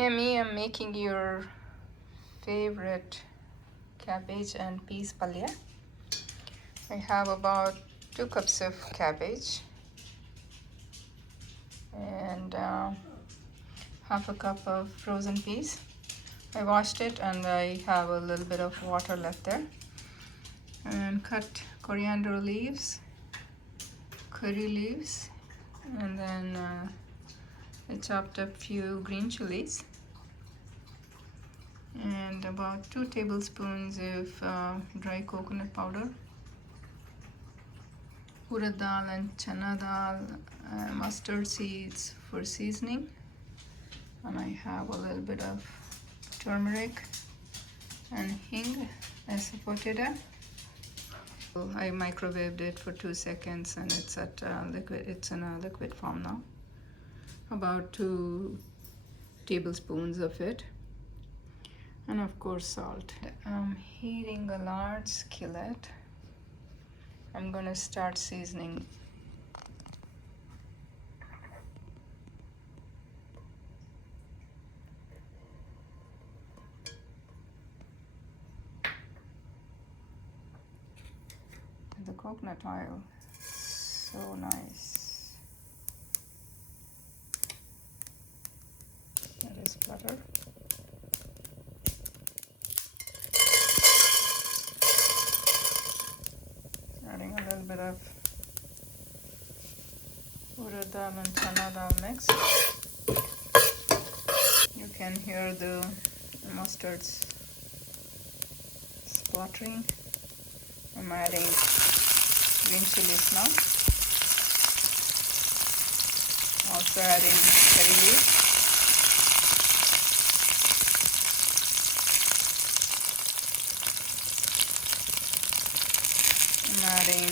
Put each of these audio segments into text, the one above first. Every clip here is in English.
Yummy, I'm making your favorite cabbage and peas palya. I have about 2 cups of cabbage and half a cup of frozen peas. I washed it and I have a little bit of water left there. And cut coriander leaves, curry leaves, and then I chopped up few green chilies and about 2 tablespoons of dry coconut powder, urad dal and chana dal, mustard seeds for seasoning, and I have a little bit of turmeric and hing as a potato. I microwaved it for 2 seconds and it's at liquid. It's in a liquid form now. About 2 tablespoons of it, and of course salt. I'm heating a large skillet. I'm gonna start seasoning. The coconut oil, so nice. That is butter. Adding a little bit of urad dal and chana dal mix. You can hear the mustards spluttering. I'm adding green chilies now. Also adding curry leaves. I'm adding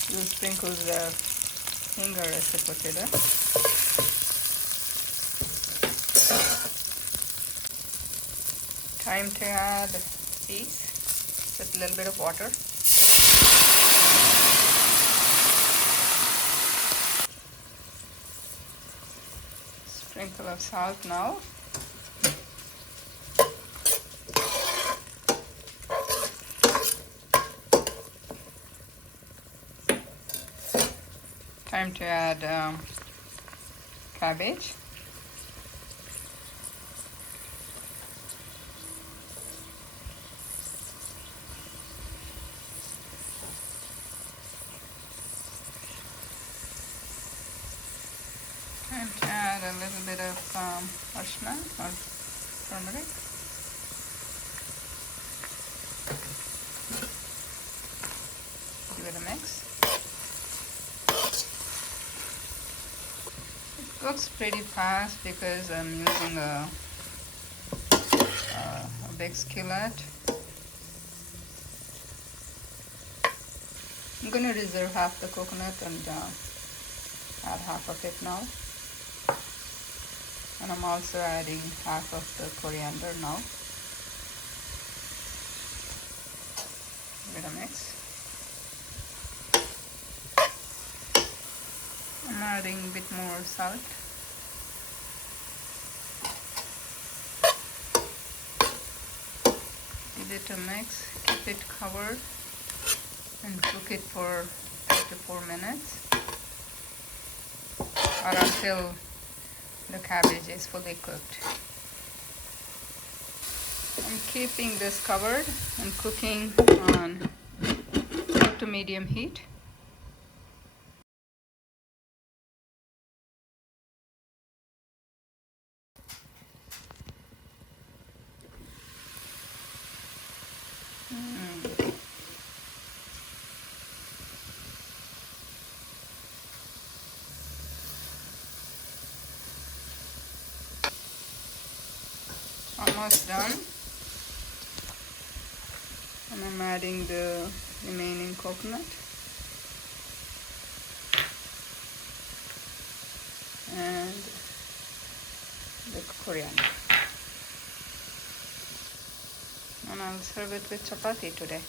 few sprinkles of finger as a potato. Time to add peas. With a little bit of water. Sprinkle of salt now. Time to add cabbage. Time to add a little bit of arshna or turmeric. Give it a mix. It cooks pretty fast because I'm using a big skillet. I'm going to reserve half the coconut and add half of it now. And I'm also adding half of the coriander now. Give it a mix. I'm adding a bit more salt. Give it a mix. Keep it covered and cook it for 3 to 4 minutes or until the cabbage is fully cooked. I'm keeping this covered and cooking on low to medium heat. Almost done, and I'm adding the remaining coconut and the coriander, and I'll serve it with chapati today.